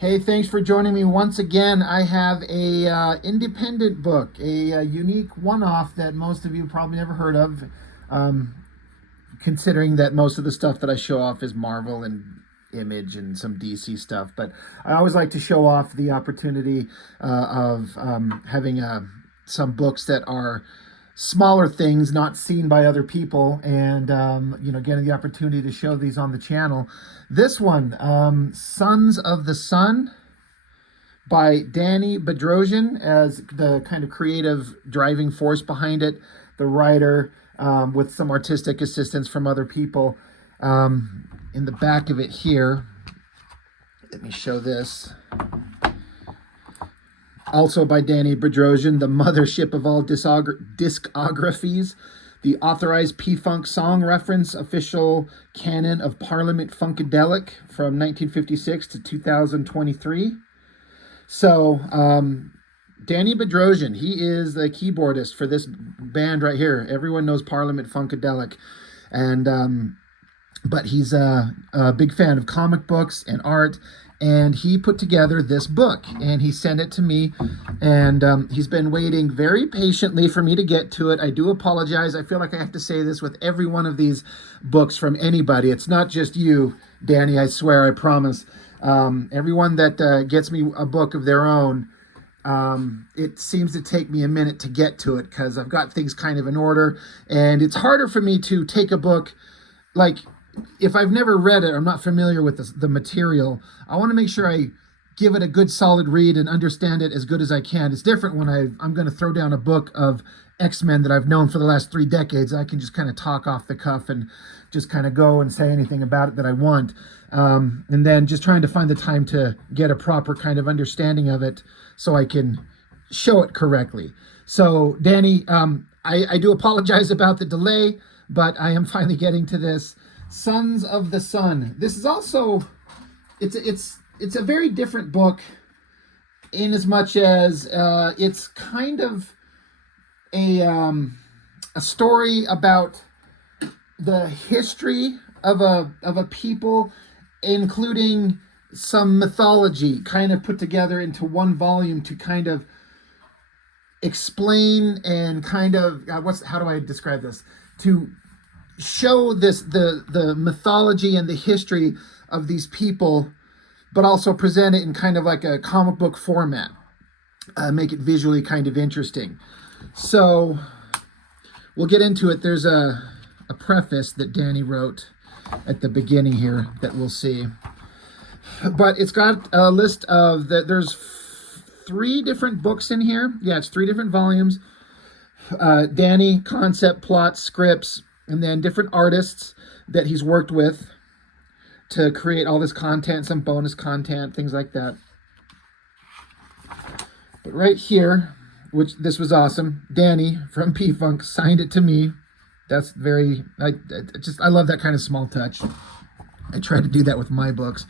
Hey, thanks for joining me once again. I have a independent book, a unique one-off that most of you probably never heard of, um, considering that most of the stuff that I show off is Marvel and Image and some DC stuff. But I always like to show off the opportunity of having some books that are smaller things not seen by other people, and getting the opportunity to show these on the channel. This one, Sons of the Sun by Danny Bedrosian, as the kind of creative driving force behind it, the writer, with some artistic assistance from other people. In the back of it here, let me show this. Also by Danny Bedrosian, the mothership of all discographies, the authorized P-Funk song reference, official canon of Parliament Funkadelic from 1956 to 2023. So, Danny Bedrosian, he is the keyboardist for this band right here. Everyone knows Parliament Funkadelic. And, but he's a big fan of comic books and art, and he put together this book, and he sent it to me, and he's been waiting very patiently for me to get to it. I do apologize. I feel like I have to say this with every one of these books from anybody. It's not just you, Danny, I swear, I promise. Everyone that gets me a book of their own, it seems to take me a minute to get to it because I've got things kind of in order, and it's harder for me to take a book, like, if I've never read it, I'm not familiar with the material, I want to make sure I give it a good solid read and understand it as good as I can. It's different when I'm going to throw down a book of X-Men that I've known for the last 3 decades. I can just kind of talk off the cuff and just kind of go and say anything about it that I want. And then just trying to find the time to get a proper kind of understanding of it so I can show it correctly. So, Danny, I do apologize about the delay, but I am finally getting to this. Sons of the Sun. This is also, it's a very different book in as much as it's kind of a story about the history of a people, including some mythology kind of put together into one volume to kind of explain and kind of how do I describe this, to show the mythology and the history of these people, but also present it in kind of like a comic book format, make it visually kind of interesting. So we'll get into it. There's a preface that Danny wrote at the beginning here that we'll see, but it's got a list of there's 3 different books in here. Yeah, it's 3 different volumes. Danny, concept, plot, scripts, and then different artists that he's worked with to create all this content, some bonus content, things like that. But right here, which this was awesome, Danny from P-Funk signed it to me. That's very, I love that kind of small touch. I try to do that with my books.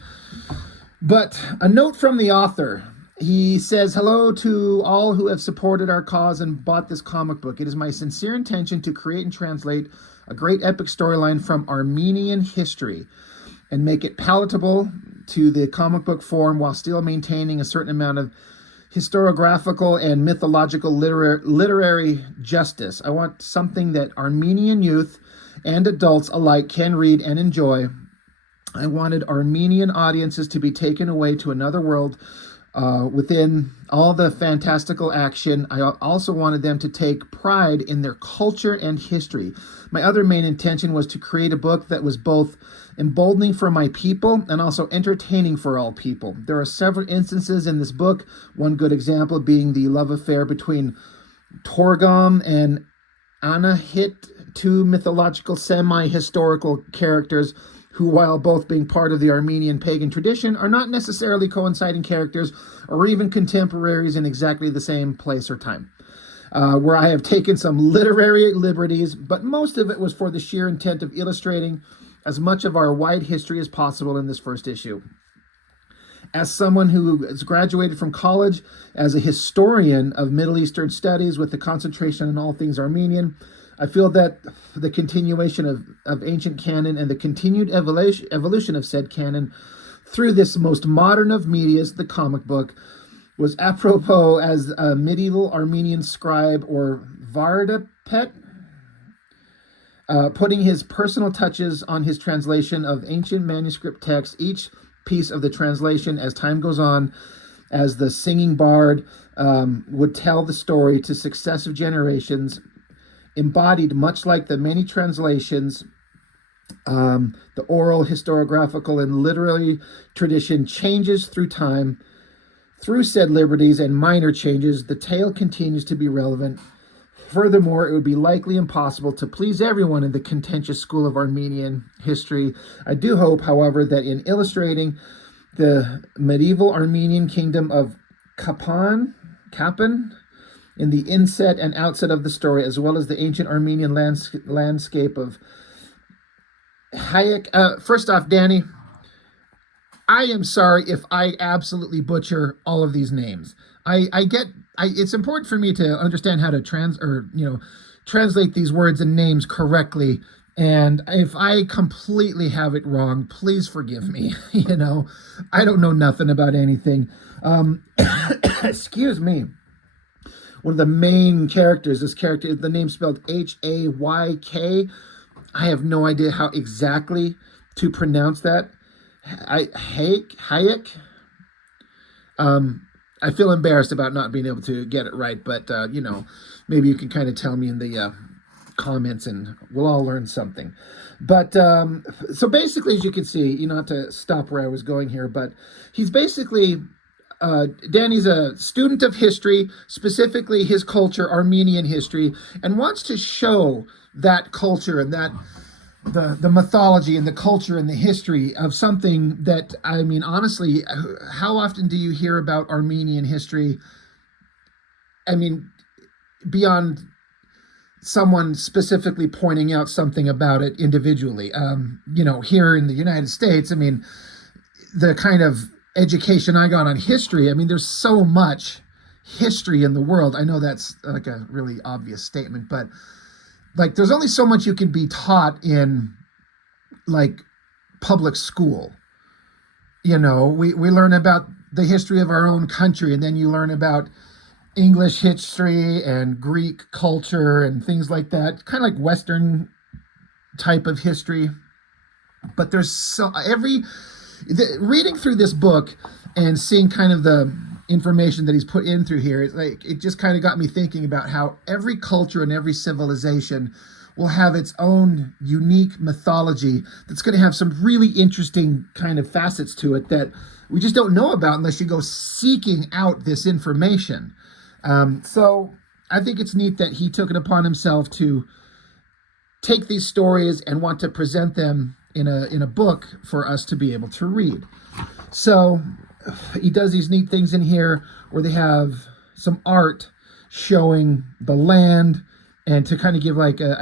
But a note from the author. He says, "Hello to all who have supported our cause and bought this comic book. It is my sincere intention to create and translate a great epic storyline from Armenian history and make it palatable to the comic book form while still maintaining a certain amount of historiographical and mythological literary justice. I want something that Armenian youth and adults alike can read and enjoy. I wanted Armenian audiences to be taken away to another world within all the fantastical action. I also wanted them to take pride in their culture and history. My other main intention was to create a book that was both emboldening for my people and also entertaining for all people. There are several instances in this book, one good example being the love affair between Torgom and Anahit, 2 mythological semi-historical characters who, while both being part of the Armenian pagan tradition, are not necessarily coinciding characters or even contemporaries in exactly the same place or time. Where I have taken some literary liberties, but most of it was for the sheer intent of illustrating as much of our wide history as possible in this first issue. As someone who has graduated from college as a historian of Middle Eastern studies with a concentration on all things Armenian, I feel that the continuation of ancient canon and the continued evolution of said canon through this most modern of medias, the comic book, was apropos as a medieval Armenian scribe or Vardapet, putting his personal touches on his translation of ancient manuscript texts. Each piece of the translation, as time goes on, as the singing bard would tell the story to successive generations, embodied much like the many translations. The oral, historiographical, and literary tradition changes through time. Through said liberties and minor changes, the tale continues to be relevant. Furthermore, it would be likely impossible to please everyone in the contentious school of Armenian history. I do hope, however, that in illustrating the medieval Armenian kingdom of Kapan, in the inset and outset of the story, as well as the ancient Armenian landscape of Hayk. First off, Danny, I am sorry if I absolutely butcher all of these names. It's important for me to understand how to translate these words and names correctly. And if I completely have it wrong, please forgive me. I don't know nothing about anything. Excuse me. One of the main characters, the name spelled Hayk. I have no idea how exactly to pronounce that. Hayek. I feel embarrassed about not being able to get it right, but maybe you can kind of tell me in the comments, and we'll all learn something. But so basically, as you can see, not to stop where I was going here, but he's basically Danny's a student of history, specifically his culture, Armenian history, and wants to show that culture and that the mythology and the culture and the history of something that, I mean, honestly, how often do you hear about Armenian history? I mean, beyond someone specifically pointing out something about it individually. Here in the United States, I mean, the kind of education I got on history, I mean, there's so much history in the world. I know that's like a really obvious statement, but like there's only so much you can be taught in like public school. We learn about the history of our own country, and then you learn about English history and Greek culture and things like that, kind of like Western type of history. But there's reading through this book and seeing kind of the information that he's put in through here, it just kind of got me thinking about how every culture and every civilization will have its own unique mythology that's going to have some really interesting kind of facets to it that we just don't know about unless you go seeking out this information. So I think it's neat that he took it upon himself to take these stories and want to present them in a book for us to be able to read. So he does these neat things in here where they have some art showing the land and to kind of give like a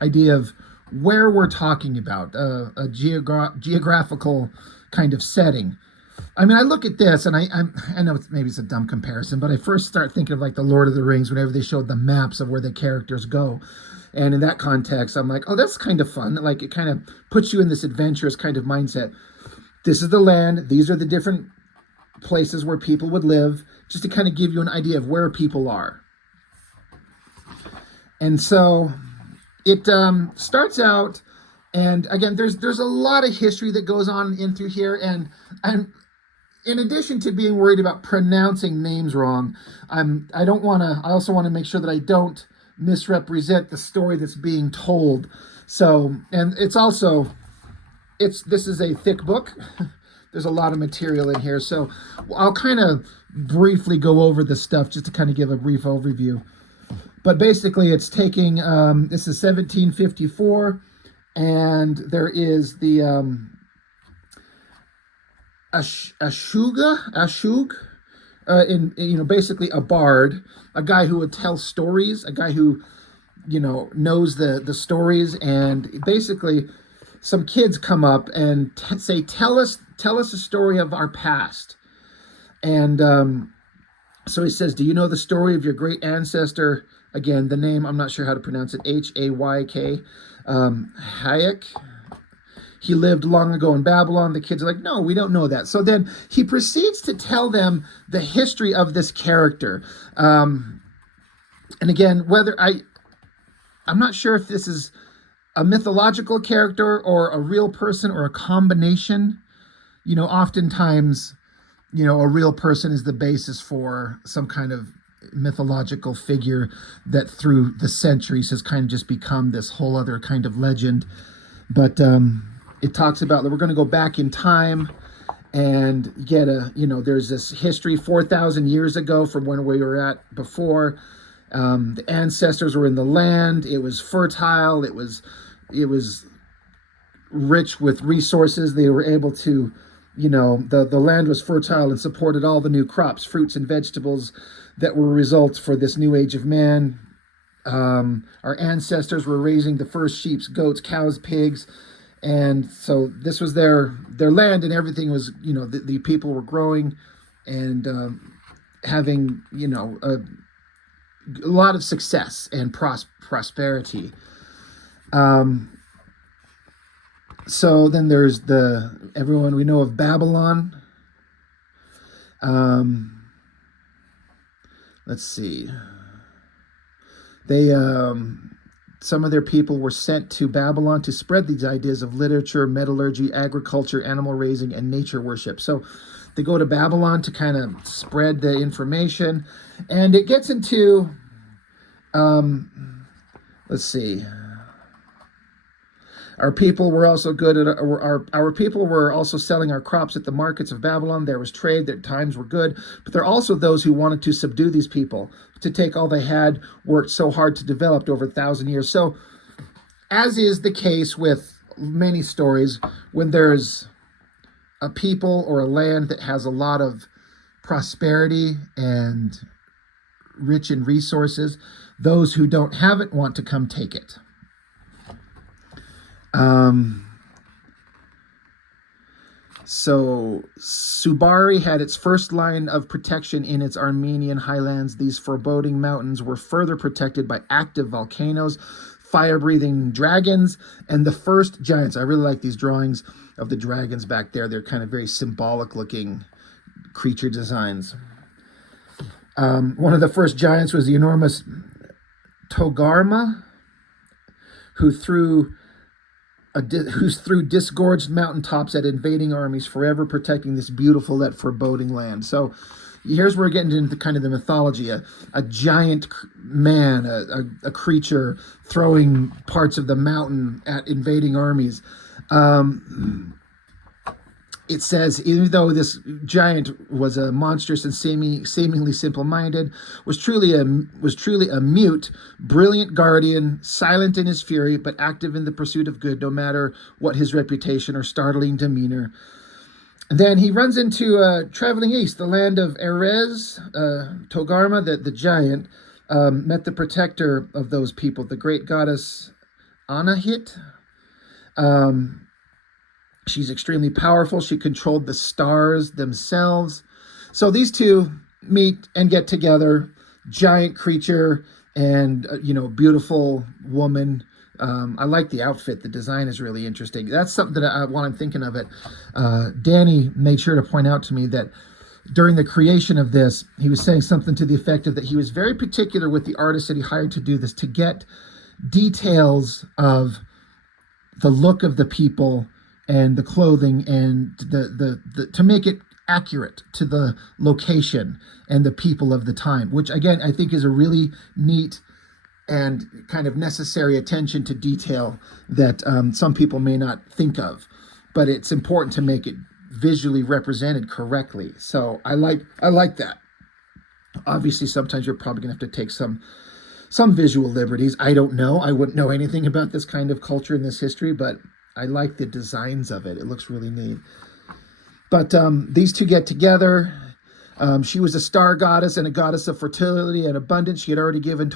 idea of where we're talking about, a geographical kind of setting. I mean, I look at this and I know maybe it's a dumb comparison, but I first start thinking of like the Lord of the Rings whenever they showed the maps of where the characters go. And in that context, I'm like, oh, that's kind of fun. Like it kind of puts you in this adventurous kind of mindset. This is the land. These are the different places where people would live, just to kind of give you an idea of where people are. And so it starts out, and again, there's a lot of history that goes on in through here, and in addition to being worried about pronouncing names wrong, I also want to make sure that I don't misrepresent the story that's being told. So, and this is a thick book. There's a lot of material in here, so I'll kind of briefly go over this stuff just to kind of give a brief overview. But basically, it's taking this is 1754, and there is the Ashug, basically a bard, a guy who would tell stories, a guy who knows the stories, and basically some kids come up and say, tell us a story of our past. And so he says, do you know the story of your great ancestor? Again, the name, I'm not sure how to pronounce it, Hayk, Hayek. he lived long ago in Babylon. The kids are like, no, we don't know that. So then he proceeds to tell them the history of this character. And again, I'm not sure if this is a mythological character or a real person or a combination. Oftentimes, a real person is the basis for some kind of mythological figure that through the centuries has kind of just become this whole other kind of legend. But it talks about that we're going to go back in time and get there's this history 4,000 years ago from when we were at before. The ancestors were in the land. It was fertile. It was rich with resources. They were able to, the land was fertile and supported all the new crops, fruits and vegetables that were results for this new age of man. Our ancestors were raising the first sheep, goats, cows, pigs. And so this was their land, and everything was, the people were growing and having, a lot of success and prosperity. So then there's everyone we know of Babylon. Let's see. They some of their people were sent to Babylon to spread these ideas of literature, metallurgy, agriculture, animal raising, and nature worship. So they go to Babylon to kind of spread the information, and it gets into, let's see. Our people were also good at our people were also selling our crops at the markets of Babylon. There was trade, their times were good, but there are also those who wanted to subdue these people, to take all they had, worked so hard to develop over 1,000 years. So, as is the case with many stories, when there's a people or a land that has a lot of prosperity and rich in resources, those who don't have it want to come take it. So Subari had its first line of protection in its Armenian highlands. These foreboding mountains were further protected by active volcanoes, fire-breathing dragons, and the first giants. I really like these drawings of the dragons back there. They're kind of very symbolic-looking creature designs. One of the first giants was the enormous Togarma, whose threw disgorged mountaintops at invading armies, forever protecting this beautiful yet foreboding land. So here's where we're getting into kind of the mythology. A giant man, a creature throwing parts of the mountain at invading armies. It says, even though this giant was a monstrous and seemingly simple-minded, was truly a mute, brilliant guardian, silent in his fury, but active in the pursuit of good, no matter what his reputation or startling demeanor. And then he runs into traveling east, the land of Erez. Togarma, the giant, met the protector of those people, the great goddess Anahit. She's extremely powerful. She controlled the stars themselves. So these two meet and get together, giant creature and, beautiful woman. I like the outfit. The design is really interesting. That's something that while I'm thinking of it, Danny made sure to point out to me that during the creation of this, he was saying something to the effect of that he was very particular with the artist that he hired to do this, to get details of the look of the people and the clothing and the to make it accurate to the location and the people of the time, which again I think is a really neat and kind of necessary attention to detail that some people may not think of, but it's important to make it visually represented correctly. So I like that. Obviously, sometimes you're probably gonna have to take some visual liberties. I don't know. I wouldn't know anything about this kind of culture and this history, but I like the designs of it. It looks really neat. But these two get together. She was a star goddess and a goddess of fertility and abundance. She had already given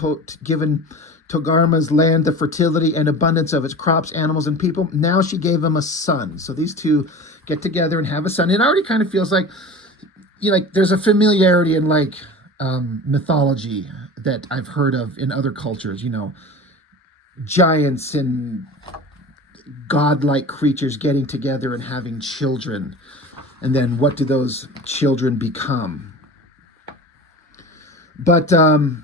Togarma's land the fertility and abundance of its crops, animals, and people. Now she gave him a son. So these two get together and have a son. It already kind of feels like, there's a familiarity in mythology that I've heard of in other cultures. Giants and godlike creatures getting together and having children. And then what do those children become? But there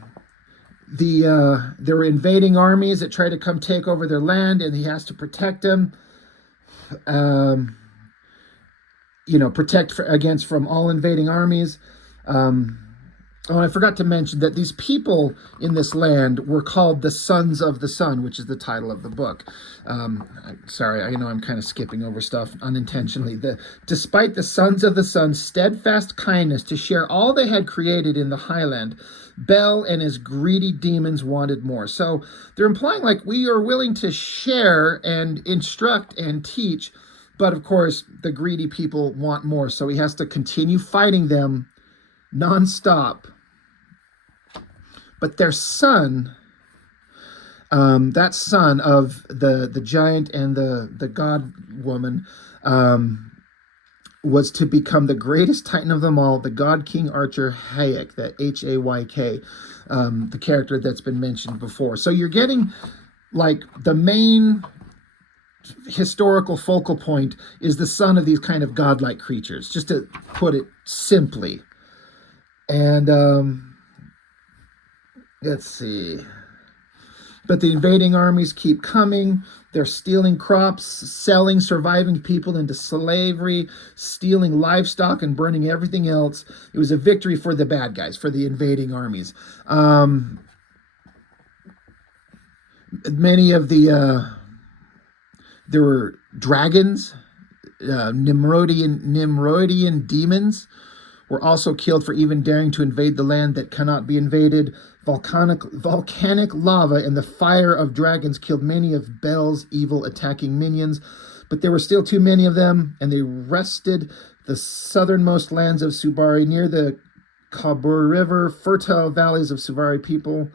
were invading armies that try to come take over their land, and he has to protect them. Protect against from all invading armies. I forgot to mention that these people in this land were called the Sons of the Sun, which is the title of the book. Sorry, I know I'm kind of skipping over stuff unintentionally. Despite the Sons of the Sun's steadfast kindness to share all they had created in the highland, Bel and his greedy demons wanted more. So they're implying like we are willing to share and instruct and teach, but of course the greedy people want more. So he has to continue fighting them nonstop. But their son, that son of the giant and the god woman, was to become the greatest titan of them all, the god king archer Hayk, that Hayk, the character that's been mentioned before. So you're getting like the main historical focal point is the son of these kind of godlike creatures, just to put it simply. And let's see. But the invading armies keep coming. They're stealing crops, selling surviving people into slavery, stealing livestock, and burning everything else. It was a victory for the bad guys, for the invading armies. Many of there were dragons, Nimrodian demons were also killed for even daring to invade the land that cannot be invaded. Volcanic lava and the fire of dragons killed many of Bel's evil attacking minions, but there were still too many of them, and they wrested the southernmost lands of Subari near the Kabur River, fertile valleys of Subari people,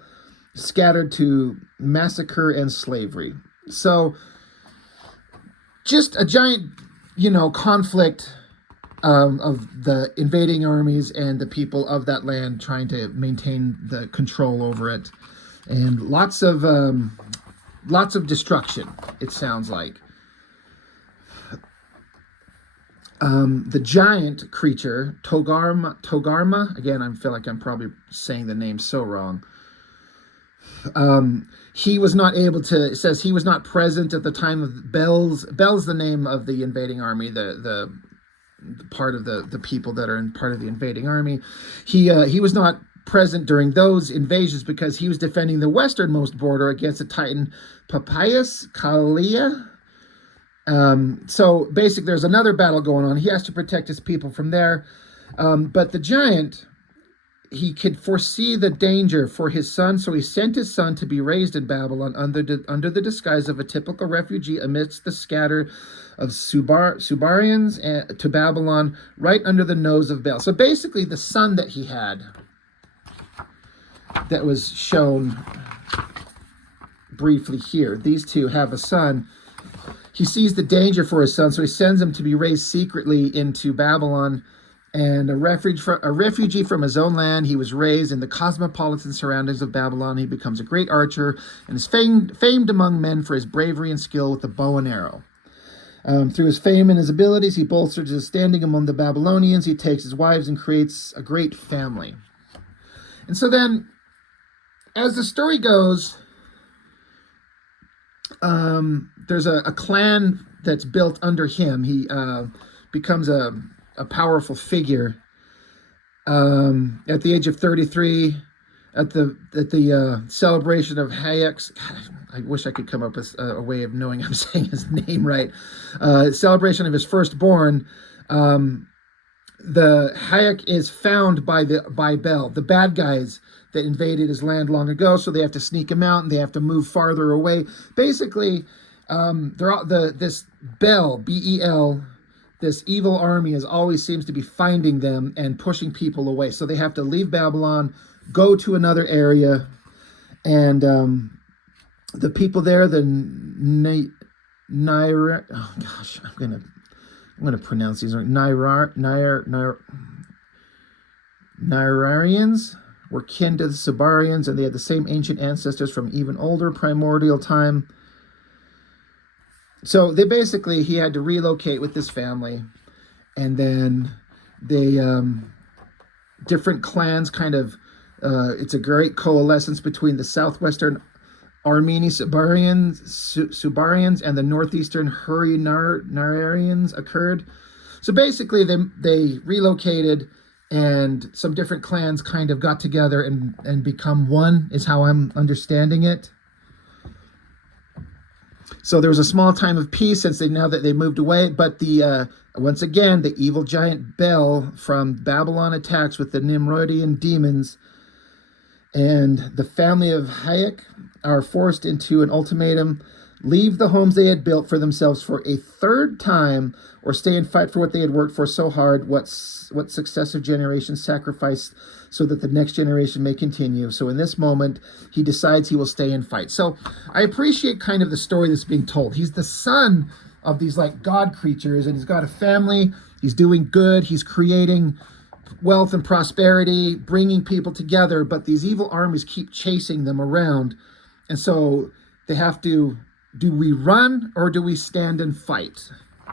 scattered to massacre and slavery. So, just a giant, conflict of the invading armies and the people of that land trying to maintain the control over it, and lots of destruction, it sounds like. The giant creature Togarma, again, I feel like I'm probably saying the name so wrong. He was not able to, it says he was not present at the time of Bel's the name of the invading army, the part of the people that are in part of the invading army. He was not present during those invasions because he was defending the westernmost border against the titan Papayas Kalia. So basically there's another battle going on. He has to protect his people from there. But the giant, he could foresee the danger for his son, so he sent his son to be raised in Babylon under the disguise of a typical refugee amidst the scatter of Subarians to Babylon, right under the nose of Bel. So basically the son that he had, that was shown briefly here, these two have a son. He sees the danger for his son, so he sends him to be raised secretly into Babylon. And a refugee from his own land, he was raised in the cosmopolitan surroundings of Babylon. He becomes a great archer and is famed among men for his bravery and skill with the bow and arrow. Through his fame and his abilities, he bolsters his standing among the Babylonians. He takes his wives and creates a great family. And so then, as the story goes, there's a clan that's built under him. He becomes a powerful figure at the age of 33 at the celebration of Hayek's. I wish I could come up with a way of knowing I'm saying his name right. Celebration of his firstborn. The Hayek is found by Bel, the bad guys that invaded his land long ago. So they have to sneak him out and they have to move farther away. Basically, this Bel, Bel. This evil army always seems to be finding them and pushing people away. So they have to leave Babylon, go to another area, and the people there, the oh gosh, I'm gonna pronounce these right. Nairarians were kin to the Subarians, and they had the same ancient ancestors from even older primordial time. So they basically, he had to relocate with his family, and then they different clans kind of. It's a great coalescence between the southwestern Armenian Subarians and the northeastern Hurrianarians occurred. So basically, they relocated, and some different clans kind of got together and become one, is how I'm understanding it. So there was a small time of peace since now that they moved away, but the once again, the evil giant Bel from Babylon attacks with the Nimrodian demons, and the family of Hayk are forced into an ultimatum: leave the homes they had built for themselves for a third time, or stay and fight for what they had worked for so hard, what successive generations sacrificed, so that the next generation may continue. So in this moment, he decides he will stay and fight. So I appreciate kind of the story that's being told. He's the son of these like god creatures, and he's got a family. He's doing good. He's creating wealth and prosperity, bringing people together, but these evil armies keep chasing them around. And so they have to, do we run or do we stand and fight?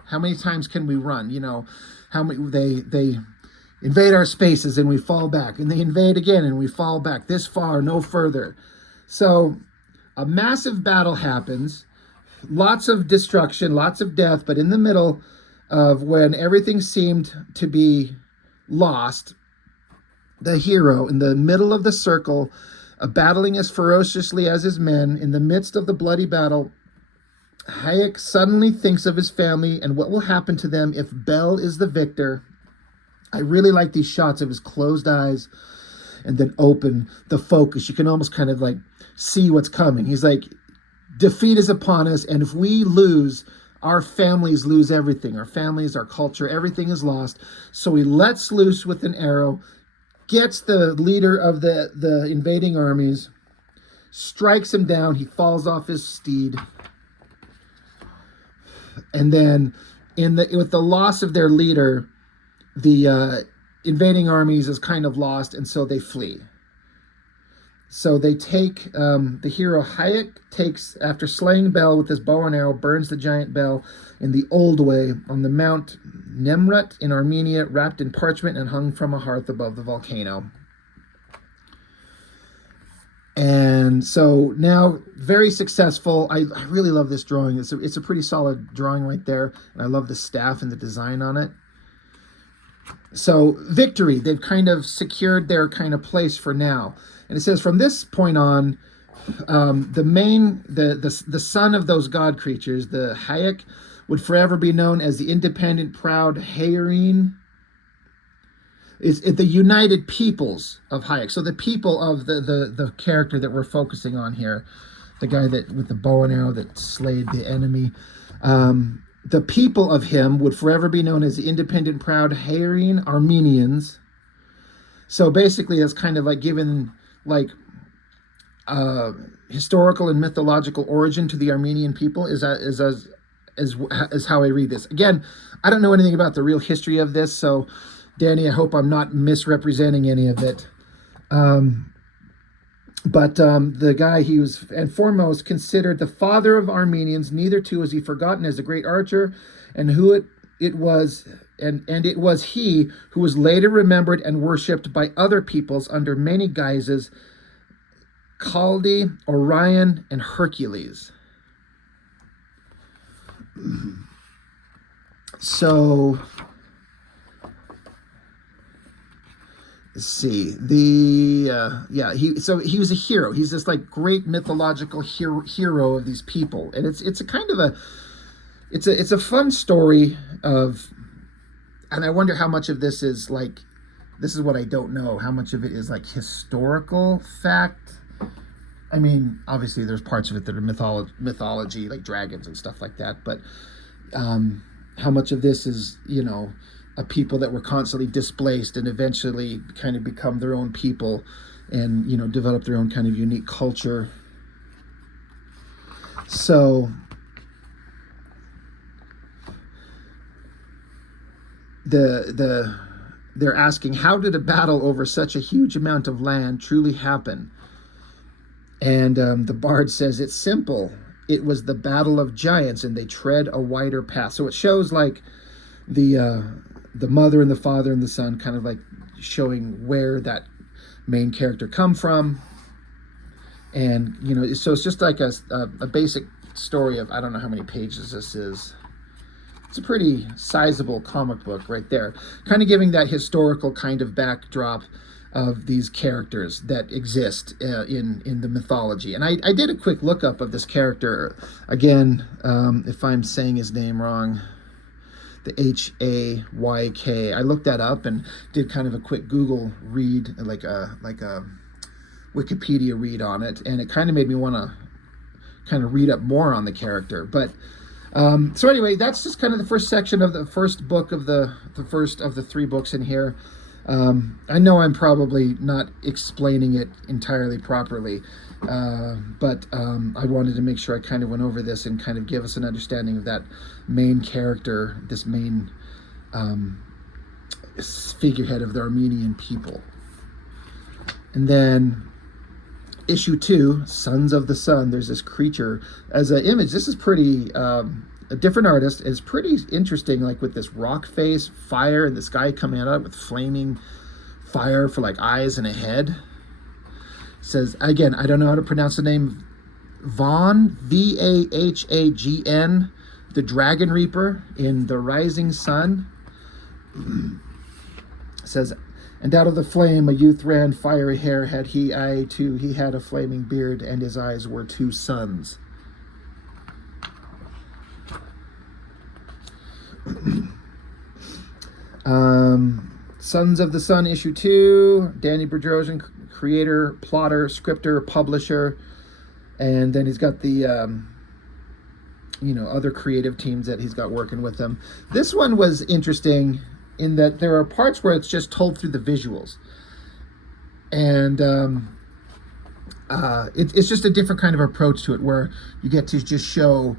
How many times can we run? You know, how many, they invade our spaces and we fall back, and they invade again and we fall back this far, no further. So a massive battle happens, lots of destruction, lots of death, but in the middle of when everything seemed to be lost, the hero in the middle of the circle, battling as ferociously as his men, in the midst of the bloody battle, Hayek suddenly thinks of his family and what will happen to them if Bel is the victor. I really like these shots of his closed eyes and then open the focus. You can almost kind of like see what's coming. He's like, defeat is upon us, and if we lose, our families lose everything. Our families, our culture, everything is lost. So he lets loose with an arrow, gets the leader of the invading armies, strikes him down. He falls off his steed. And then with the loss of their leader, the invading armies is kind of lost, and so they flee. So they take, the hero Hayek takes, after slaying Bel with his bow and arrow, burns the giant Bel in the old way on the Mount Nemrut in Armenia, wrapped in parchment and hung from a hearth above the volcano. And so now, very successful. I really love this drawing. It's a pretty solid drawing right there. And I love the staff and the design on it. So victory, they've kind of secured their kind of place for now. And it says from this point on, the son of those god creatures, the Hayek, would forever be known as the independent, proud Hayarine. It's the united peoples of Hayek. So the people of the character that we're focusing on here, the guy that with the bow and arrow that slayed the enemy, the people of him would forever be known as the independent, proud Hayarine Armenians. So basically, it's kind of like given like historical and mythological origin to the Armenian people is how I read this. Again, I don't know anything about the real history of this, so Danny, I hope I'm not misrepresenting any of it. But the guy, he was, and foremost, considered the father of Armenians. Neither too was he forgotten as a great archer, and it was he who was later remembered and worshipped by other peoples under many guises: Chaldee, Orion, and Hercules. So let's see, he was a hero. He's this like great mythological hero of these people, and it's a kind of it's a fun story of, and I wonder how much of this is like, this is what I don't know, how much of it is like historical fact. I mean, obviously there's parts of it that are mythology, like dragons and stuff like that, but how much of this is, you know, a people that were constantly displaced and eventually kind of become their own people and, you know, develop their own kind of unique culture. So they're asking, how did a battle over such a huge amount of land truly happen? And the bard says it's simple. it was the battle of giants, and they tread a wider path. So it shows like the mother and the father and the son, kind of like showing where that main character come from. And you know, so it's just like a basic story of, I don't know how many pages this is. It's a pretty sizable comic book right there, kind of giving that historical kind of backdrop of these characters that exist in the mythology. And I did a quick lookup of this character again, if I'm saying his name wrong, the Hayk. I looked that up and did kind of a quick Google read, like a Wikipedia read on it, and it kind of made me want to kind of read up more on the character. But so anyway, that's just kind of the first section of the first book of the first of the 3 books in here. I know I'm probably not explaining it entirely properly, but I wanted to make sure I kind of went over this and kind of give us an understanding of that main character, this main figurehead of the Armenian people. And then issue 2, Sons of the Sun, there's this creature as an image. This is pretty, a different artist. It's pretty interesting, like with this rock face, fire, and this guy coming out with flaming fire for like eyes and a head. It says, again, I don't know how to pronounce the name, Vaughn, Vahagn, the Dragon Reaper in The Rising Sun. It says, and out of the flame a youth ran, fiery hair had he, I too, he had a flaming beard, and his eyes were 2 suns. Sons of the Sun, issue 2, Danny Bedrosian, creator, plotter, scripter, publisher, and then he's got the you know, other creative teams that he's got working with him. This one was interesting in that there are parts where it's just told through the visuals, and it's just a different kind of approach to it, where you get to just show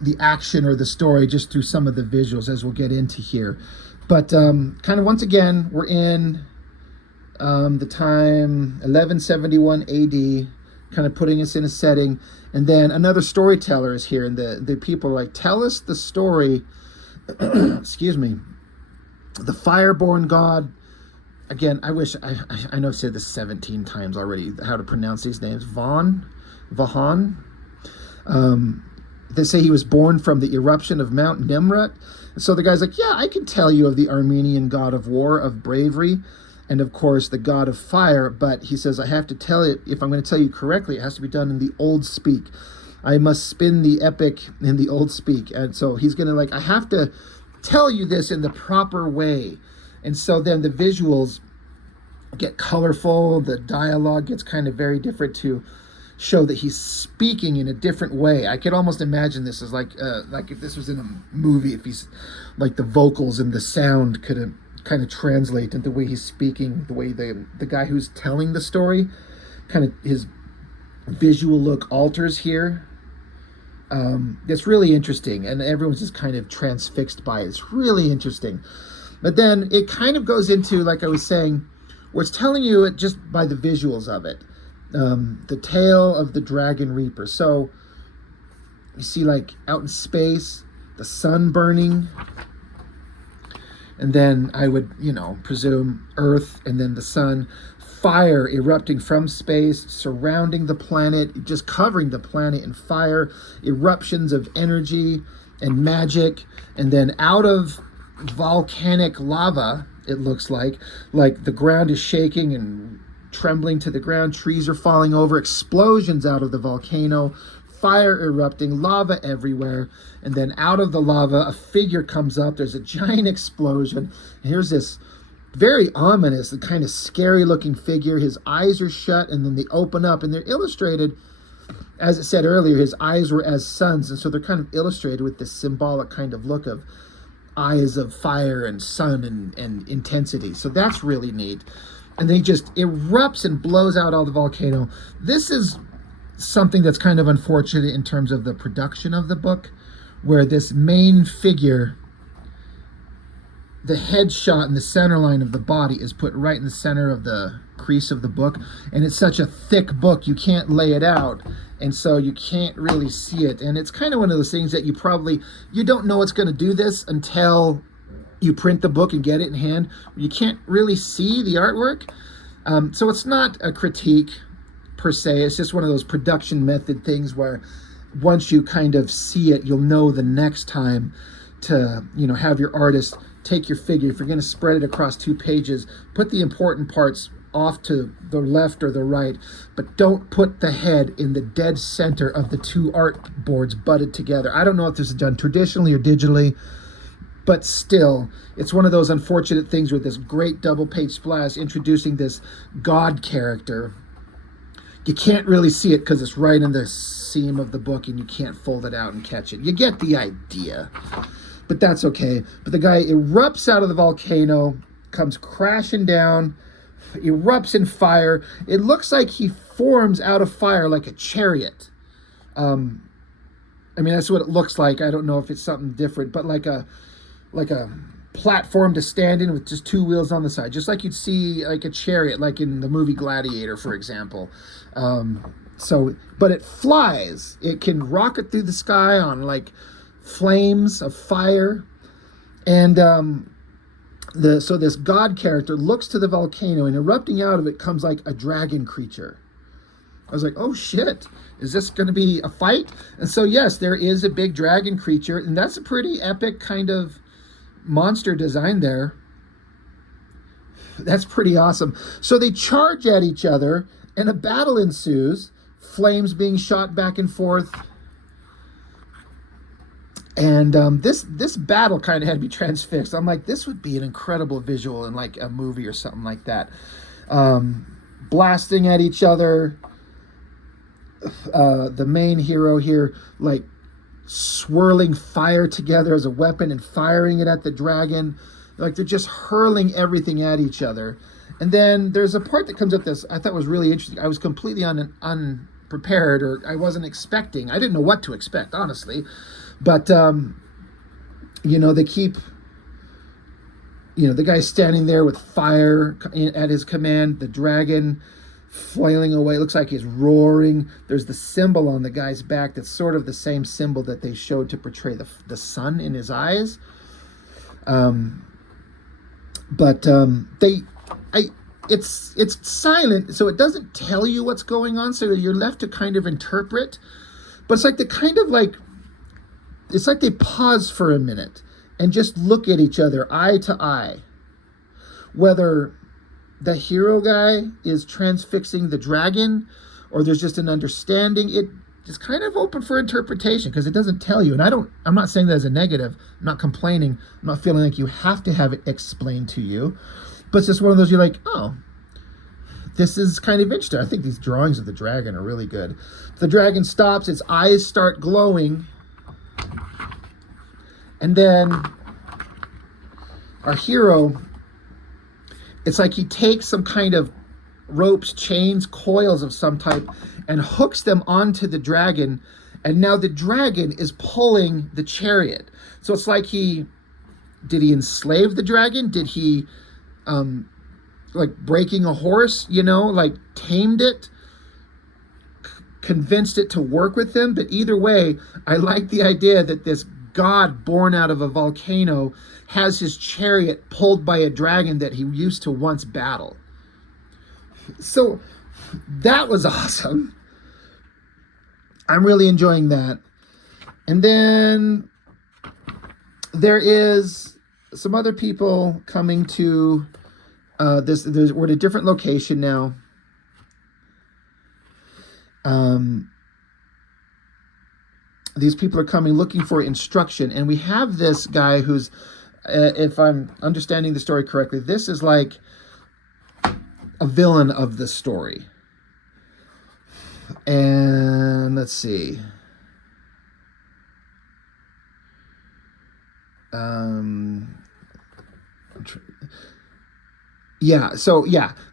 the action or the story just through some of the visuals, as we'll get into here. But kind of once again, we're in the time 1171 AD, kind of putting us in a setting, and then another storyteller is here, and the people are like, tell us the story. Excuse me. The fireborn god. Again, I wish I know I've said this 17 times already, how to pronounce these names. Vahan. They say he was born from the eruption of Mount Nimrut. So the guy's like, yeah, I can tell you of the Armenian god of war, of bravery, and of course the god of fire. But he says, I have to tell it, if I'm going to tell you correctly, it has to be done in the old speak. I must spin the epic in the old speak. And so he's going to, like, I have to tell you this in the proper way. And so then the visuals get colorful, the dialogue gets kind of very different to show that he's speaking in a different way. I could almost imagine this as like if this was in a movie, if he's like the vocals and the sound could kind of translate into the way he's speaking, the way the guy who's telling the story, kind of his visual look alters here. It's really interesting, and everyone's just kind of transfixed by it. It's really interesting. But then it kind of goes into, like I was saying, where it's telling you it just by the visuals of it. The tale of the Dragon Reaper. So you see, like, out in space, the sun burning, and then I would, you know, presume Earth, and then the sun, fire erupting from space, surrounding the planet, just covering the planet in fire, eruptions of energy and magic, and then out of volcanic lava, it looks like the ground is shaking and trembling to the ground, trees are falling over, explosions out of the volcano, fire erupting, lava everywhere, and then out of the lava a figure comes up. There's a giant explosion, and here's this very ominous and kind of scary looking figure. His eyes are shut, and then they open up, and they're illustrated, as it said earlier, his eyes were as suns, and so they're kind of illustrated with this symbolic kind of look of eyes of fire and sun and intensity. So that's really neat. And then he just erupts and blows out all the volcano. This is something that's kind of unfortunate in terms of the production of the book, where this main figure the headshot in the center line of the body is put right in the center of the crease of the book, and it's such a thick book you can't lay it out, and so you can't really see it. And it's kind of one of those things that you don't know it's going to do this until you print the book and get it in hand. You can't really see the artwork. So it's not a critique per se. It's just one of those production method things where once you kind of see it, you'll know the next time to, have your artist take your figure. If you're going to spread it across 2 pages, put the important parts off to the left or the right, but don't put the head in the dead center of the 2 art boards butted together. I don't know if this is done traditionally or digitally, but still, it's one of those unfortunate things with this great double page splash introducing this God character. You can't really see it because it's right in the seam of the book and you can't fold it out and catch it. You get the idea, but that's okay. But the guy erupts out of the volcano, comes crashing down, erupts in fire. It looks like he forms out of fire like a chariot. That's what it looks like. I don't know if it's something different, but like a platform to stand in with just 2 wheels on the side, just like you'd see like a chariot, like in the movie Gladiator, for example. But it flies. It can rocket through the sky on like flames of fire. And so this God character looks to the volcano, and erupting out of it comes like a dragon creature. I was like, oh shit, is this going to be a fight? And so yes, there is a big dragon creature, and that's a pretty epic kind of monster design there. That's pretty awesome. So they charge at each other, and a battle ensues, flames being shot back and forth. And this battle kind of had me transfixed. I'm like, this would be an incredible visual in like a movie or something like that. Blasting at each other. The main hero here, like, swirling fire together as a weapon and firing it at the dragon. Like, they're just hurling everything at each other. And then there's a part that comes up this I thought was really interesting. I was completely unprepared, or I wasn't expecting. I didn't know what to expect, honestly. But, they keep, the guy standing there with fire at his command, the dragon flailing away. It looks like he's roaring. There's the symbol on the guy's back that's sort of the same symbol that they showed to portray the sun in his eyes. It's silent, so it doesn't tell you what's going on, so you're left to kind of interpret. But it's like it's like they pause for a minute and just look at each other eye to eye. Whether the hero guy is transfixing the dragon, or there's just an understanding, it is kind of open for interpretation because it doesn't tell you. And I'm not saying that as a negative. I'm not complaining. I'm not feeling like you have to have it explained to you. But it's just one of those, you're like, oh, this is kind of interesting. I think these drawings of the dragon are really good. The dragon stops, its eyes start glowing. And then our hero, it's like he takes some kind of ropes, chains, coils of some type, and hooks them onto the dragon. And now the dragon is pulling the chariot. So it's like did he enslave the dragon? Did he, like breaking a horse, like tamed it, convinced it to work with him? But either way, I like the idea that this God born out of a volcano has his chariot pulled by a dragon that he used to once battle. So that was awesome. I'm really enjoying that. And then there is some other people coming to we're at a different location now. These people are coming looking for instruction, and we have this guy who's, if I'm understanding the story correctly, this is like a villain of the story. And let's see.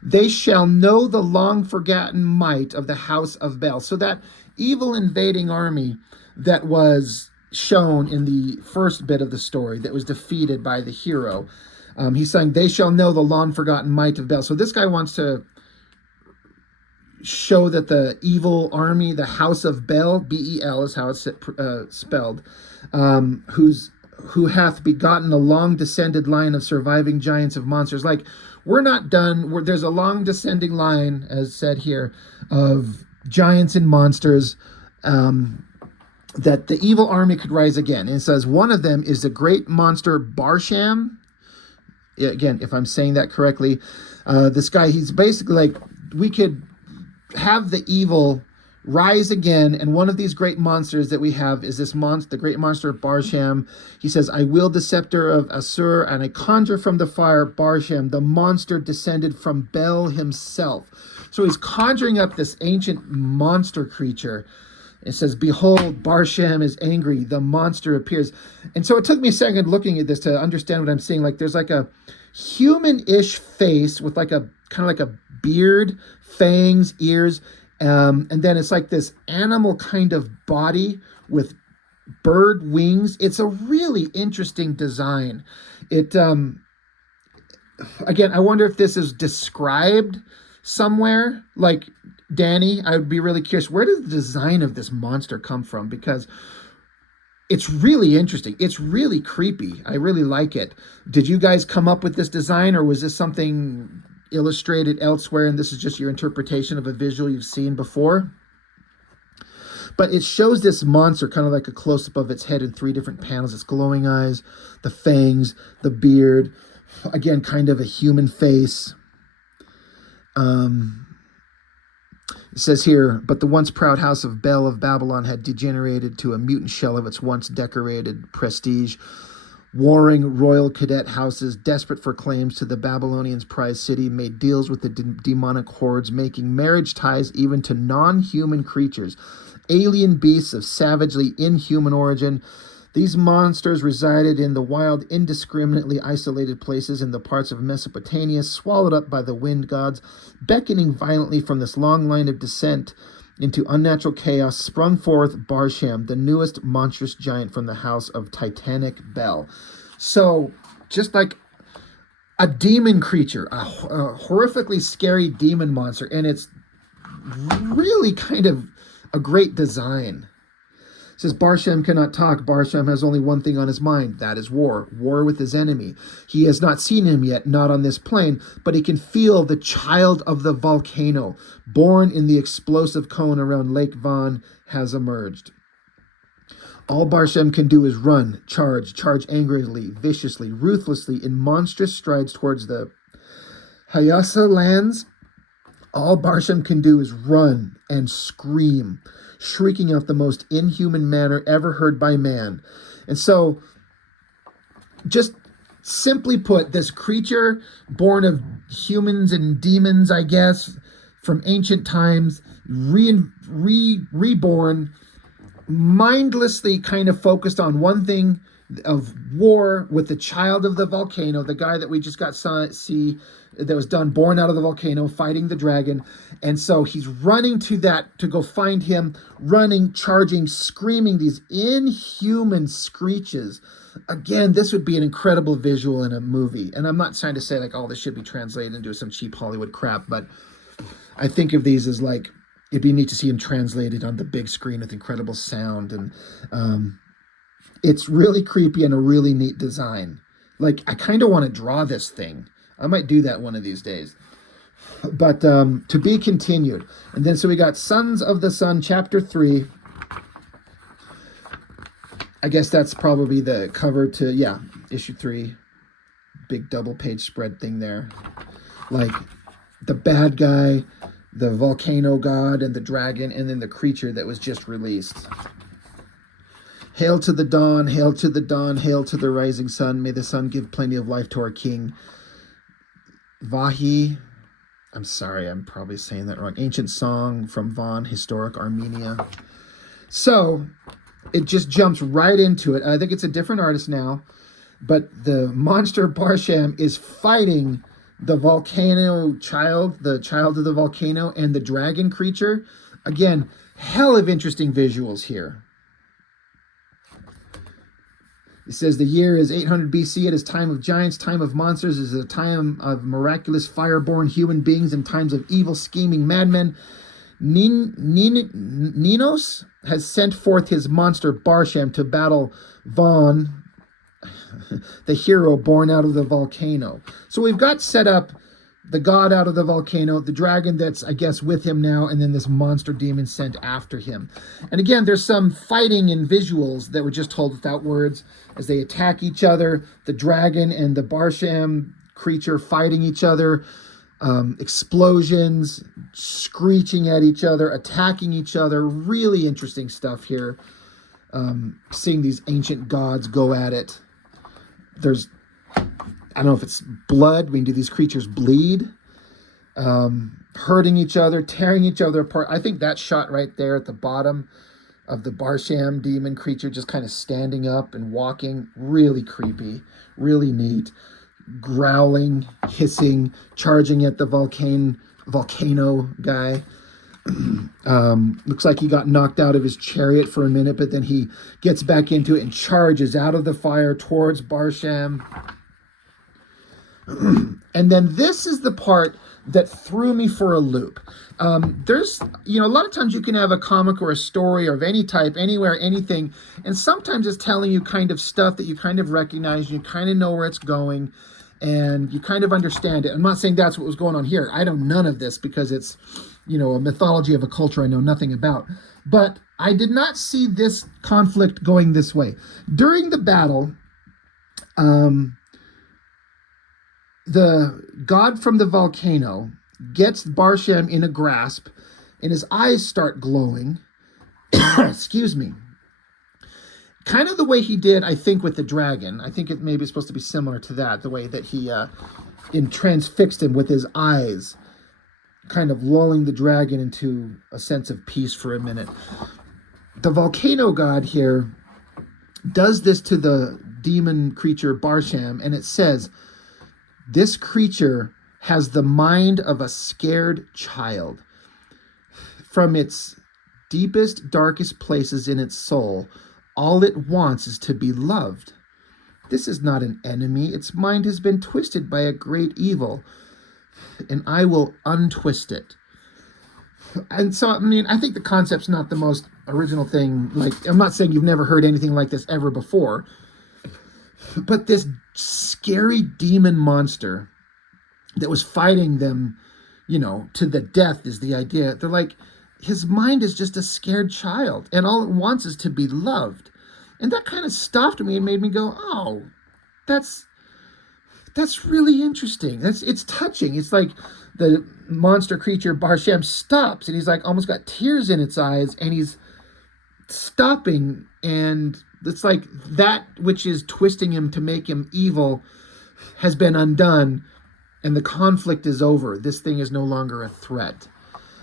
They shall know the long forgotten might of the house of Bel. So that evil invading army that was shown in the first bit of the story that was defeated by the hero, He's saying, they shall know the long-forgotten might of Bel. So this guy wants to show that the evil army, the house of Bel, B-E-L is how it's spelled, who hath begotten a long descended line of surviving giants of monsters. Like, we're not done. There's a long descending line, as said here, of giants and monsters, that the evil army could rise again. And it says one of them is the great monster Barsham. Again, if I'm saying that correctly, this guy, he's basically like, we could have the evil rise again, and one of these great monsters that we have is this monster, the great monster Barsham. He says, I wield the scepter of Assur, and I conjure from the fire Barsham, the monster descended from Bel himself. So he's conjuring up this ancient monster creature. It says, behold, Barsham is angry, the monster appears. And so it took me a second looking at this to understand what I'm seeing. Like, there's like a human-ish face with like a kind of like a beard, fangs, ears, and then it's like this animal kind of body with bird wings. It's a really interesting design. It again, I wonder if this is described somewhere. Like, Danny, I would be really curious, where did the design of this monster come from? Because it's really interesting. It's really creepy. I really like it. Did you guys come up with this design, or was this something illustrated elsewhere and this is just your interpretation of a visual you've seen before? But it shows this monster kind of like a close-up of its head in 3 different panels. Its glowing eyes, the fangs, the beard, again, kind of a human face. It says here, but the once proud house of Bel of Babylon had degenerated to a mutant shell of its once decorated prestige. Warring royal cadet houses, desperate for claims to the Babylonians' prized city, made deals with the demonic hordes, making marriage ties even to non-human creatures, alien beasts of savagely inhuman origin. These monsters resided in the wild, indiscriminately isolated places in the parts of Mesopotamia, swallowed up by the wind gods, beckoning violently from this long line of descent into unnatural chaos, sprung forth Barsham, the newest monstrous giant from the house of Titanic Bel. So, just like a demon creature, a horrifically scary demon monster, and it's really kind of a great design. It says, Barsham cannot talk. Barsham has only one thing on his mind. That is war. War with his enemy. He has not seen him yet, not on this plane, but he can feel the child of the volcano, born in the explosive cone around Lake Van, has emerged. All Barsham can do is run, charge angrily, viciously, ruthlessly, in monstrous strides towards the Hayasa lands. All Barsham can do is run and scream, shrieking out the most inhuman manner ever heard by man. And so, just simply put, this creature born of humans and demons, I guess, from ancient times, reborn, mindlessly kind of focused on one thing of war with the child of the volcano, the guy that we just got see that was done, born out of the volcano, fighting the dragon. And so he's running to that to go find him, running, charging, screaming these inhuman screeches. Again, this would be an incredible visual in a movie. And I'm not trying to say like, oh, this should be translated into some cheap Hollywood crap, but I think of these as like, it'd be neat to see him translated on the big screen with incredible sound. And it's really creepy and a really neat design. Like, I kind of want to draw this thing. I might do that one of these days. But to be continued. And then so we got Sons of the Sun, chapter 3. I guess that's probably the cover to, yeah, issue 3. Big double page spread thing there. Like, the bad guy, the volcano god, and the dragon, and then the creature that was just released. Hail to the dawn, hail to the dawn, hail to the rising sun. May the sun give plenty of life to our king. Vahi, I'm sorry, I'm probably saying that wrong. Ancient song from Van, historic Armenia. So, it just jumps right into it. I think it's a different artist now, but the monster Barsham is fighting the volcano child, the child of the volcano, and the dragon creature. Again, hell of interesting visuals here. It says the year is 800 BC. It is time of giants, time of monsters. It is a time of miraculous fireborn human beings and times of evil scheming madmen. Ninos has sent forth his monster Barsham to battle Vaughn, the hero born out of the volcano. So we've got set up the god out of the volcano, the dragon that's, I guess, with him now, and then this monster demon sent after him. And again, there's some fighting and visuals that were just told without words as they attack each other. The dragon and the Barsham creature fighting each other. Explosions, screeching at each other, attacking each other. Really interesting stuff here. Seeing these ancient gods go at it. There's, I don't know if it's blood. I mean, do these creatures bleed? Hurting each other, tearing each other apart. I think that shot right there at the bottom of the Barsham demon creature just kind of standing up and walking. Really creepy. Really neat. Growling, hissing, charging at the volcano guy. Looks like he got knocked out of his chariot for a minute, but then he gets back into it and charges out of the fire towards Barsham. And then this is the part that threw me for a loop. There's, a lot of times you can have a comic or a story or of any type, anywhere, anything, and sometimes it's telling you kind of stuff that you kind of recognize, you kind of know where it's going, and you kind of understand it. I'm not saying that's what was going on here. I know none of this because it's, a mythology of a culture I know nothing about. But I did not see this conflict going this way. During the battle, the god from the volcano gets Barsham in a grasp, and his eyes start glowing. Excuse me. Kind of the way he did, I think, with the dragon. I think it maybe is supposed to be similar to that, the way that he transfixed him with his eyes, kind of lulling the dragon into a sense of peace for a minute. The volcano god here does this to the demon creature Barsham, and it says, this creature has the mind of a scared child. From its deepest, darkest places in its soul, all it wants is to be loved. This is not an enemy. Its mind has been twisted by a great evil, and I will untwist it. And so, I think the concept's not the most original thing. Like, I'm not saying you've never heard anything like this ever before, but this scary demon monster that was fighting them, to the death is the idea. They're like, his mind is just a scared child, and all it wants is to be loved. And that kind of stopped me and made me go, oh, that's really interesting. It's touching. It's like the monster creature Barsham stops, and he's like almost got tears in its eyes, and he's stopping, and it's like that which is twisting him to make him evil has been undone, and the conflict is over. This thing is no longer a threat.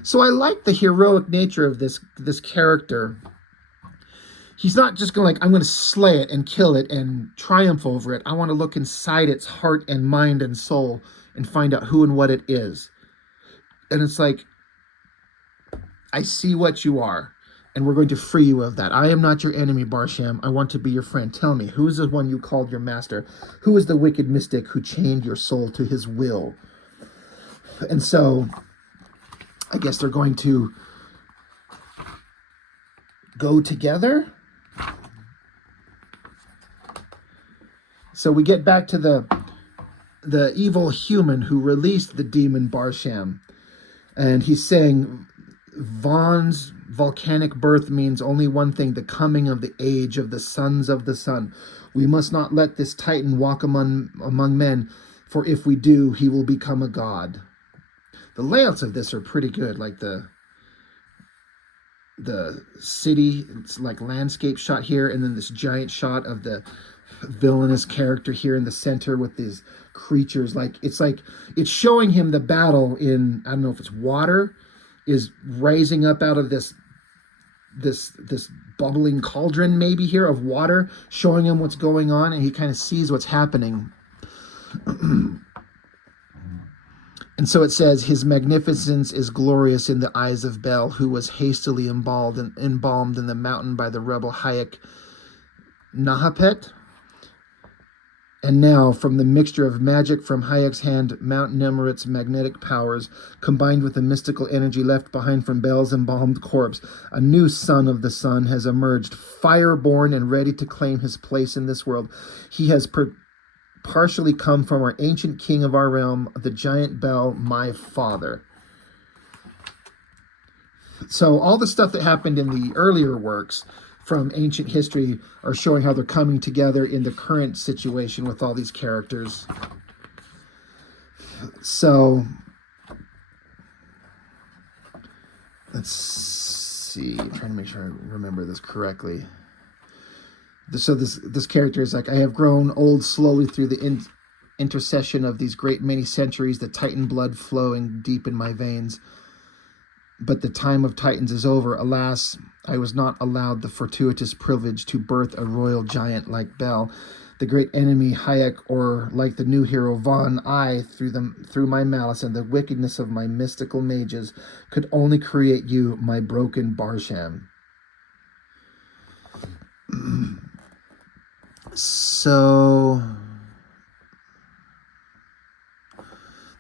So I like the heroic nature of this character. He's not just going I'm going to slay it and kill it and triumph over it. I want to look inside its heart and mind and soul and find out who and what it is. And it's like, I see what you are, and we're going to free you of that. I am not your enemy, Barsham. I want to be your friend. Tell me, who is the one you called your master? Who is the wicked mystic who chained your soul to his will? And so, I guess they're going to go together. So we get back to the evil human who released the demon Barsham. And he's saying, Vaughn's volcanic birth means only one thing, the coming of the age of the sons of the sun. We must not let this Titan walk among men, for if we do, he will become a god. The layouts of this are pretty good, like the city, it's like landscape shot here, and then this giant shot of the villainous character here in the center with these creatures. It's showing him the battle in, I don't know if it's water, is rising up out of this bubbling cauldron maybe here of water, showing him what's going on, and he kind of sees what's happening. And so it says, his magnificence is glorious in the eyes of Bel, who was hastily embalmed in the mountain by the rebel Hayk Nahapet. And now, from the mixture of magic from Hayek's hand, Mount Nemerit's magnetic powers, combined with the mystical energy left behind from Bel's embalmed corpse, a new son of the sun has emerged, fireborn and ready to claim his place in this world. He has partially come from our ancient king of our realm, the giant Bel, my father. So all the stuff that happened in the earlier works from ancient history are showing how they're coming together in the current situation with all these characters. So let's see. I'm trying to make sure I remember this correctly. So this character is like, I have grown old slowly through the intercession of these great many centuries, the Titan blood flowing deep in my veins. But the time of Titans is over. Alas, I was not allowed the fortuitous privilege to birth a royal giant like Bel, the great enemy Hayek, or like the new hero Von. I, through my malice and the wickedness of my mystical mages, could only create you, my broken Barsham. So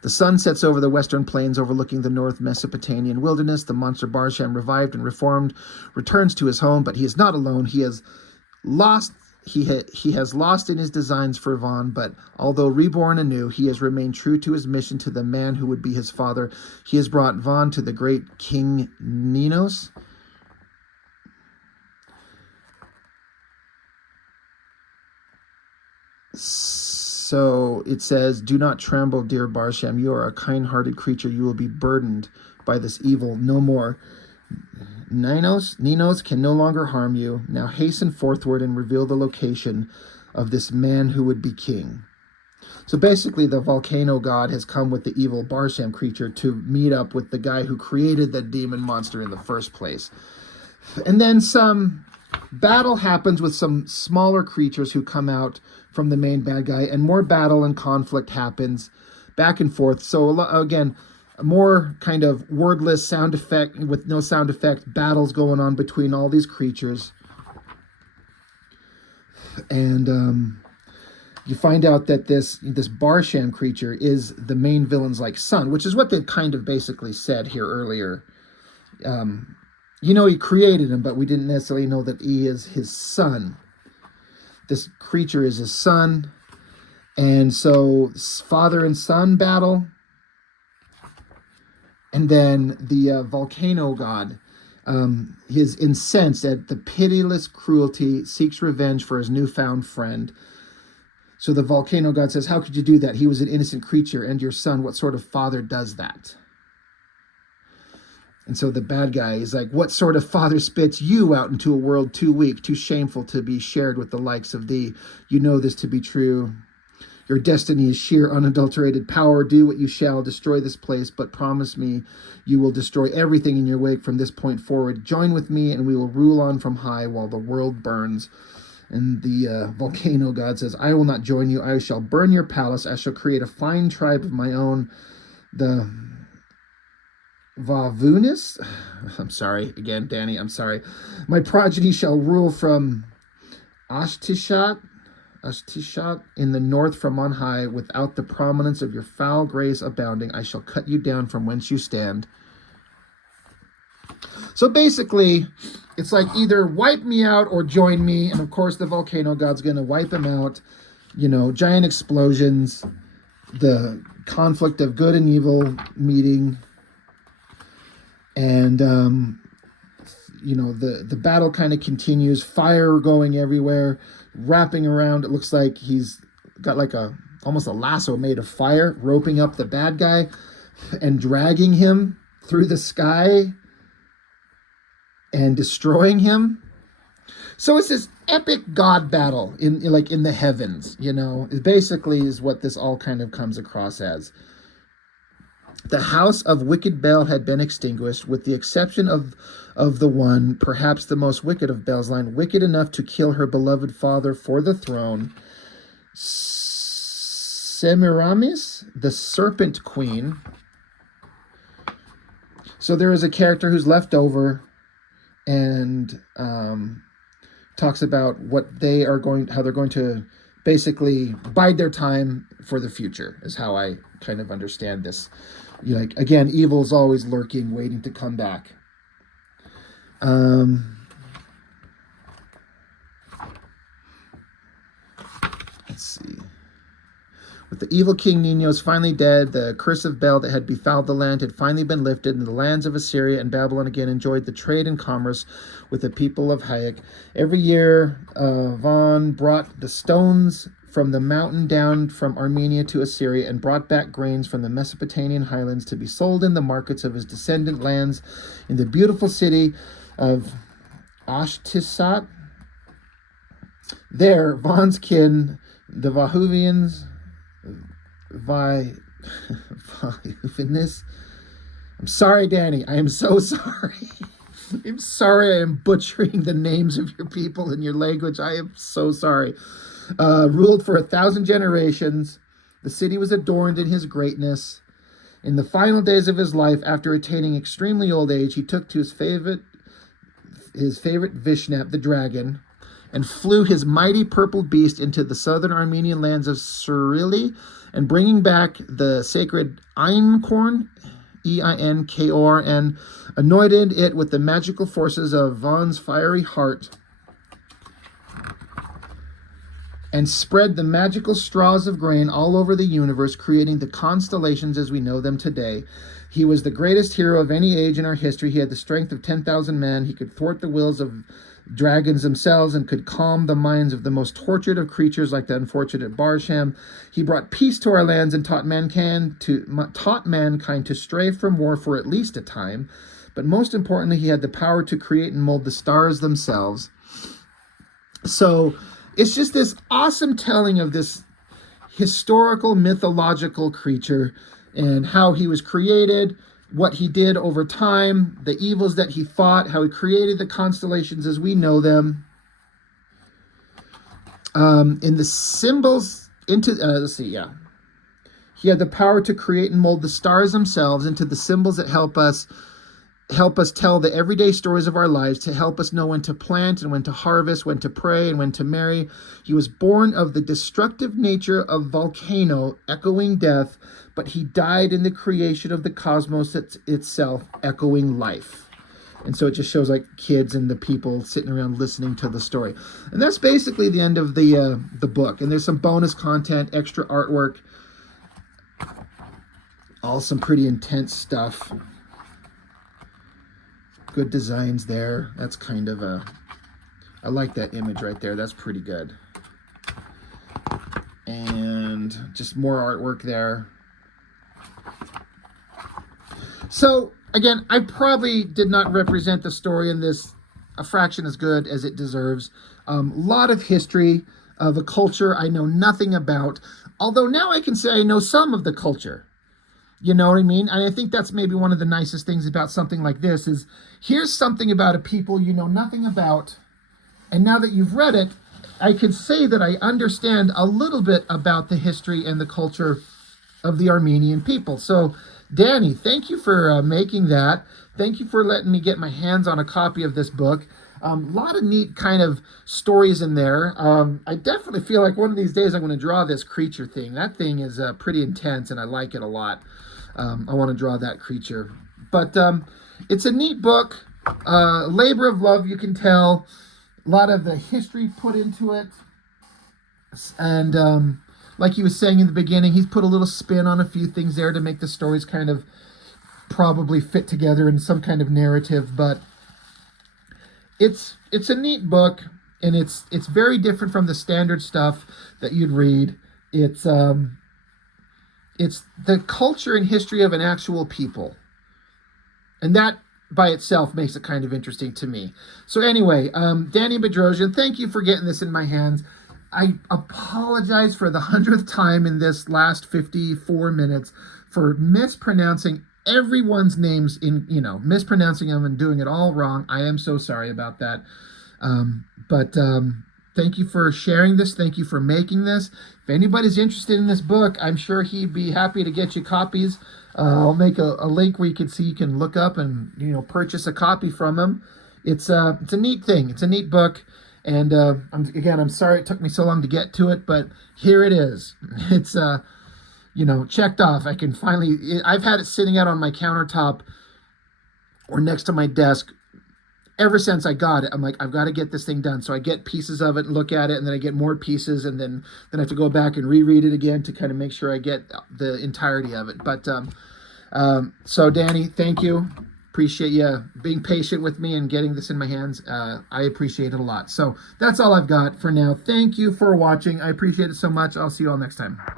the sun sets over the western plains overlooking the North Mesopotamian wilderness. The monster Barsham, revived and reformed, returns to his home, but he is not alone. He has lost in his designs for Von, but although reborn anew, he has remained true to his mission to the man who would be his father. He has brought Von to the great King Ninos. So it says, do not tremble, dear Barsham. You are a kind-hearted creature. You will be burdened by this evil no more. Ninos can no longer harm you. Now hasten forthward and reveal the location of this man who would be king. So basically, the volcano god has come with the evil Barsham creature to meet up with the guy who created the demon monster in the first place. And then some battle happens with some smaller creatures who come out from the main bad guy, and more battle and conflict happens back and forth. So again, more kind of wordless sound effect, with no sound effect, battles going on between all these creatures. And you find out that this Barsham creature is the main villain's like son, which is what they kind of basically said here earlier. He created him, but we didn't necessarily know that he is his son. This creature is his son. And so father and son battle. And then the volcano god is incensed at the pitiless cruelty, seeks revenge for his newfound friend. So the volcano god says, how could you do that? He was an innocent creature and your son. What sort of father does that? And so the bad guy is like, what sort of father spits you out into a world too weak, too shameful to be shared with the likes of thee? You know this to be true. Your destiny is sheer unadulterated power. Do what you shall, destroy this place, but promise me you will destroy everything in your wake from this point forward. Join with me and we will rule on from high while the world burns. And the volcano god says, I will not join you. I shall burn your palace. I shall create a fine tribe of my own. The Vavunis, I'm sorry, again, Danny, I'm sorry. My progeny shall rule from Ashtishat in the north from on high. Without the prominence of your foul grace abounding, I shall cut you down from whence you stand. So basically, it's like either wipe me out or join me. And of course, the volcano god's going to wipe him out. Giant explosions, the conflict of good and evil meeting. And, the battle kind of continues, fire going everywhere, wrapping around. It looks like he's got like almost a lasso made of fire, roping up the bad guy and dragging him through the sky and destroying him. So it's this epic god battle in the heavens, It basically is what this all kind of comes across as. The house of wicked Bel had been extinguished, with the exception of the one, perhaps the most wicked of Bel's line, wicked enough to kill her beloved father for the throne. Semiramis, the serpent queen. So there is a character who's left over and talks about how they're going to basically bide their time for the future, is how I kind of understand this. Like, again, evil is always lurking, waiting to come back. Let's see. With the evil King Ninos finally dead, the curse of Bel that had befouled the land had finally been lifted, and the lands of Assyria and Babylon again enjoyed the trade and commerce with the people of Hayk. Every year, Von brought the stones from the mountain down from Armenia to Assyria and brought back grains from the Mesopotamian highlands to be sold in the markets of his descendant lands in the beautiful city of Ashtisat. There, Von's kin, the Vahuvians, I'm sorry, Danny. I am so sorry. I'm sorry I am butchering the names of your people in your language. I am so sorry. Ruled for 1,000 generations. The city was adorned in his greatness. In the final days of his life, after attaining extremely old age, he took to his favorite Vishnep, the dragon, and flew his mighty purple beast into the southern Armenian lands of Surili, and bringing back the sacred Einkorn, Einkorn, anointed it with the magical forces of Von's fiery heart, and spread the magical straws of grain all over the universe, creating the constellations as we know them today. He was the greatest hero of any age in our history. He had the strength of 10,000 men. He could thwart the wills of dragons themselves and could calm the minds of the most tortured of creatures like the unfortunate Barsham. He brought peace to our lands and taught mankind to stray from war for at least a time. But most importantly, he had the power to create and mold the stars themselves. So it's just this awesome telling of this historical, mythological creature and how he was created, what he did over time, the evils that he fought, how he created the constellations as we know them. In the symbols, he had the power to create and mold the stars themselves into the symbols that help us tell the everyday stories of our lives, to help us know when to plant and when to harvest, when to pray and when to marry. He was born of the destructive nature of volcano, echoing death, but he died in the creation of the cosmos itself, echoing life. And so it just shows like kids and the people sitting around listening to the story. And that's basically the end of the book. And there's some bonus content, extra artwork, all some pretty intense stuff. Good designs there. That's kind of I like that image right there. That's pretty good. And just more artwork there. So, again, I probably did not represent the story in this a fraction as good as it deserves. A lot of history of a culture I know nothing about, although now I can say I know some of the culture. You know what I mean? And I think that's maybe one of the nicest things about something like this is here's something about a people you know nothing about, and now that you've read it, I could say that I understand a little bit about the history and the culture of the Armenian people. So, Danny, thank you for making that. Thank you for letting me get my hands on a copy of this book. A lot of neat kind of stories in there. I definitely feel like one of these days I'm going to draw this creature thing. That thing is pretty intense, and I like it a lot. I want to draw that creature. But it's a neat book. Labor of love, you can tell. A lot of the history put into it. And like he was saying in the beginning, he's put a little spin on a few things there to make the stories kind of probably fit together in some kind of narrative. But it's a neat book, and it's very different from the standard stuff that you'd read. It's the culture and history of an actual people. And that by itself makes it kind of interesting to me. So anyway, Danny Bedrosian, thank you for getting this in my hands. I apologize for the 100th time in this last 54 minutes for mispronouncing everyone's names, mispronouncing them and doing it all wrong. I am so sorry about that. But thank you for sharing this. Thank you for making this. If anybody's interested in this book, I'm sure he'd be happy to get you copies. I'll make a link where you can look up and purchase a copy from him. It's a neat thing. It's a neat book. And I'm sorry it took me so long to get to it, but here it is. It's checked off. I can finally. I've had it sitting out on my countertop or next to my desk ever since I got it. I'm like, I've got to get this thing done. So I get pieces of it and look at it, and then I get more pieces, and then I have to go back and reread it again to kind of make sure I get the entirety of it. But so Danny, thank you. Appreciate you being patient with me and getting this in my hands. I appreciate it a lot. So that's all I've got for now. Thank you for watching. I appreciate it so much. I'll see you all next time.